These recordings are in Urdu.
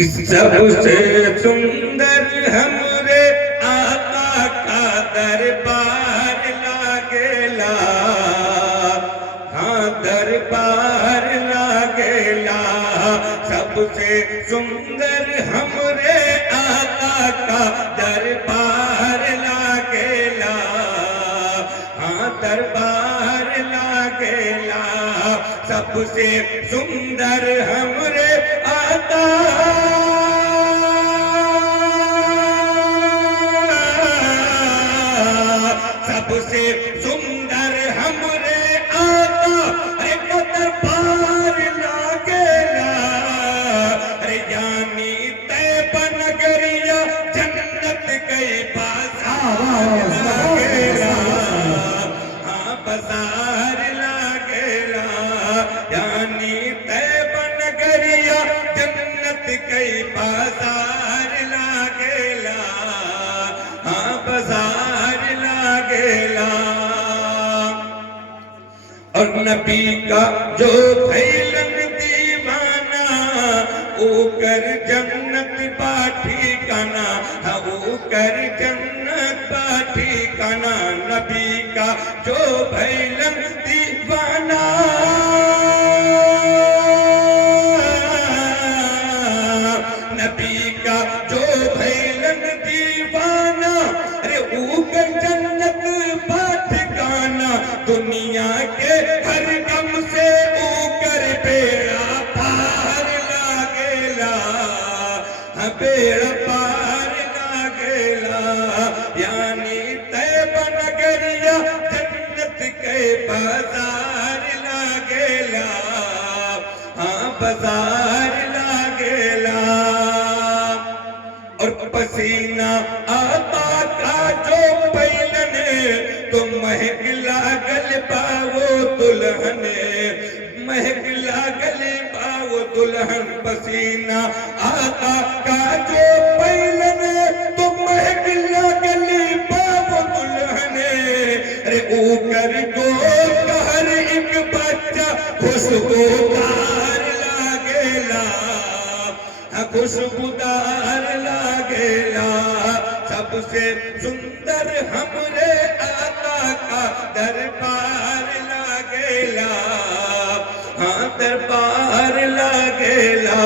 سب سے سندر ہمرے آقا کا دربار لاگلا، ہاں دربار لاگلا، سب سے سندر ہمرے آقا کا دربار لاگلا، ہاں دربار لاگلا، سب سے سندر ہمرے آقا سب سے سندر ہمرے آقا ایک دربار لاگلا، یعنی طیبہ نگریہ جنت کے بازار لاگلا، ہاں بازار لاگلا، یعنی طیبہ نگریہ جنت کے بازار لاگلا، ہاں بازار لاگلا، اور نبی کا جو بھیلن دیوانہ او کر جنت پاٹھی کنا، او کر جنت پاٹھی کنا، نبی کا جو بھیلن دیوانہ، نبی کا جو بھیلن دیوانہ، ارے او کر جنت پاٹھی کنا، دنیا کے ہر غم سے او کر بیڑا پار لاگلا، ہاں بیڑا پار لاگلا، یعنی طیبہ نگریہ جنت کے بازار لاگلا، ہاں بازار لاگلا، اور پسینہ آقا کا جو پیلن تو مہک لاگل باو دلہن، مہک لاگل باو دلہن، پسینہ آقا کا جو پیلن تو مہک لاگل باو دلہن، ارے او کر گو کا ہر ایک بچہ خوشبودار لاگلا، خوشبودار لاگلا، سب سے سندر ہمرے آقا کا دربار لاگلا، ہاں دربار لاگلا،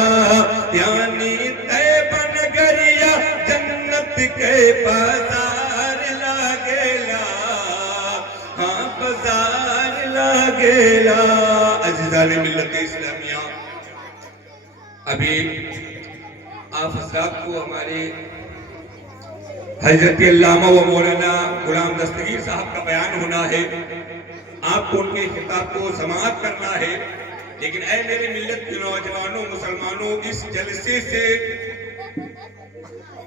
یعنی طیبہ نگریہ جنت کے بازار لاگلا، ہاں بازار لاگلا۔ عزیزان ملت اسلامیہ، ابھی آپ حضرات کو ہمارے حضرت علامہ و مولانا غلام دستگیر صاحب کا بیان ہونا ہے، آپ کو ان کے خطاب کو سماعت کرنا ہے، لیکن اے میرے ملت کے نوجوانوں مسلمانوں، اس جلسے سے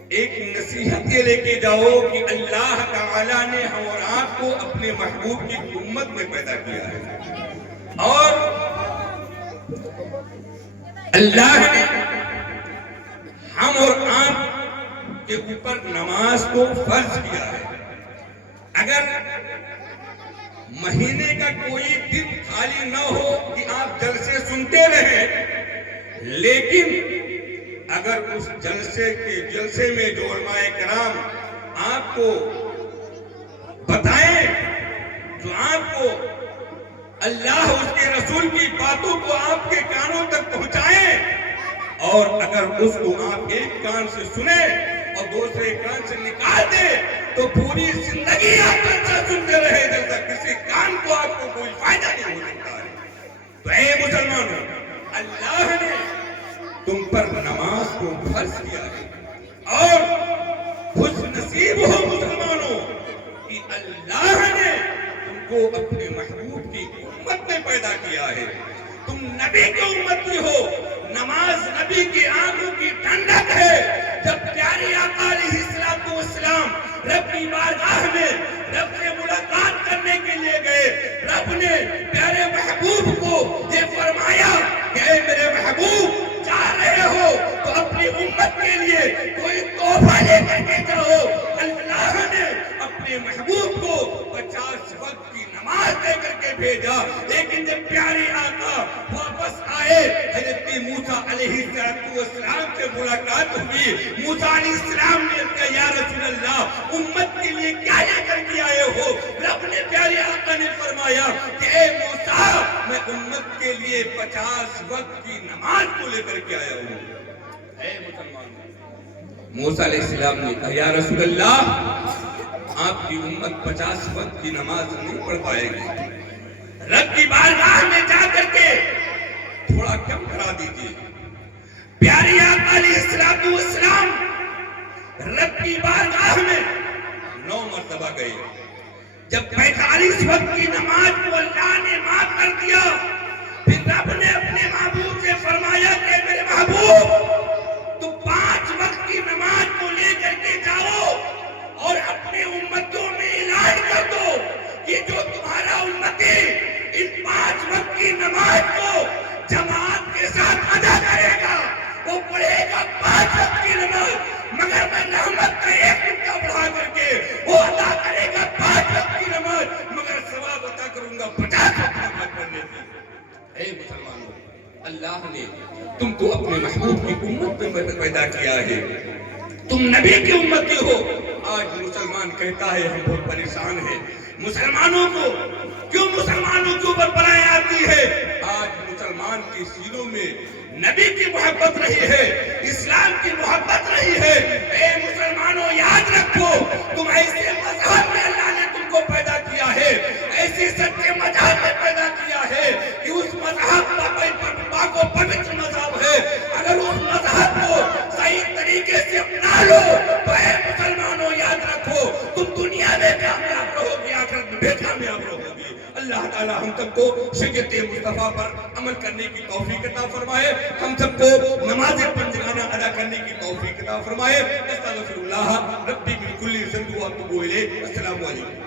ایک نصیحت یہ لے کے جاؤ کہ اللہ تعالیٰ نے ہم اور آپ کو اپنے محبوب کی امت میں پیدا کیا ہے، اور اللہ نے ہم اور آپ کے اوپر نماز کو فرض کیا ہے۔ اگر مہینے کا کوئی دن خالی نہ ہو کہ آپ جلسے سنتے رہیں، لیکن اگر اس جلسے میں جو علماء کرام آپ کو بتائیں، جو آپ کو اللہ اس کے رسول کی باتوں کو آپ کے کانوں تک پہنچائیں، اور اگر اس کو آپ ایک کان سے سنیں اور دوسرے کان سے نکال دیں تو پوری زندگی آپ جلسہ سنتے رہے جب تک کسی کان کو آپ کو کوئی فائدہ نہیں ہو سکتا ہے۔ تو اے مسلمانوں، اللہ نے تم پر نماز کو فرض کیا ہے، اور خوش نصیب ہو مسلمانوں کہ اللہ نے تم کو اپنے محبوب کی امت میں پیدا کیا ہے، تم نبی کی امتی ہو، نماز نبی کی آنکھوں کی ٹھنڈک ہے۔ جب پیاری آقا علیہ السلام رب کی بارگاہ میں رب سے ملاقات کرنے کے لیے گئے، رب نے پیارے محبوب کو یہ فرمایا کہ اے میرے محبوب، جا رہے ہو تو اپنی امت کے لیے کوئی تحفہ لے کر کے جاؤ۔ اللہ نے اپنے محبوب کو 50 وقت کی نماز دے کر کے بھیجا، لیکن جب پیارے آقا واپس آئے حضرت موسیٰ علیہ السلام سے ملاقات ہوئی. موسیٰ علیہ السلام نے کہا یا رسول اللہ امت کے لیے کیا لے کر کے آئے ہو؟ رب نے پیارے آقا نے فرمایا کہ اے موسیٰ میں امت کے لیے 50 وقت کی نماز کو لے کر کے آیا ہوں. اے مسلمان موسیٰ علیہ السلام نے کہا یا رسول اللہ آپ کی امت 50 وقت کی نماز نہیں پڑھ پائے گی. رب کی بارگاہ میں جا کر کے تھوڑا کم کرا دیجیے. پیارے آقا علیہ السلام رب کی بارگاہ میں 9 مرتبہ گئے. جب 45 وقت کی نماز کو اللہ نے معاف کر دیا، پھر رب نے اپنے محبوب سے فرمایا کہ میرے محبوب تو 5 وقت کی نماز کو لے کر کے جاؤ اور اپنے امتوں میں اعلان کر دو کہ جو تمہارا امتی ان 5 وقت کی نماز کو جماعت کے ساتھ ادا کرے گا وہ پڑھے گا 5 وقت کی نماز، مگر میں رحمت کا 1 گھنٹہ بڑھا کر کے وہ ادا کرے گا 5 وقت کی نماز، مگر ثواب عطا کروں گا 50 وقت کی نماز پڑھنے کی. اے مسلمانوں اللہ نے تم کو اپنے محبوب کی امت میں پیدا کیا ہے، تم نبی کی امتی ہو. آج مسلمان کہتا ہے ہم بہت پریشان ہیں. مسلمانوں کے اوپر بلائیں آتی ہے؟ آج مسلمان کے سینوں میں نبی کی محبت رہی ہے، اسلام کی محبت رہی ہے. اے مسلمانوں یاد رکھو تم ایسے مذہب میں اللہ نے تم کو پیدا کیا ہے، ایسے سچے مذہب میں پیدا کیا ہے کہ اس مذہب پاک و پوتر مذہب ہے. اگر اس مذہب کو صحیح طریقے سے اپنا لو تو اے مسلمانوں یاد رکھو تم دنیا میں کامیاب رہو گی، آخرت میں بھی کامیاب رہو گی. اللہ تعالی ہم سب کو شریعت مصطفیٰ پر عمل کرنے کی توفیق عطا فرمائے، ہم سب کو نماز پنجگانہ ادا کرنے کی توفیق عطا فرمائے. استغفر اللہ ربی من کل ذنب واتوب الیہ. السلام علیکم.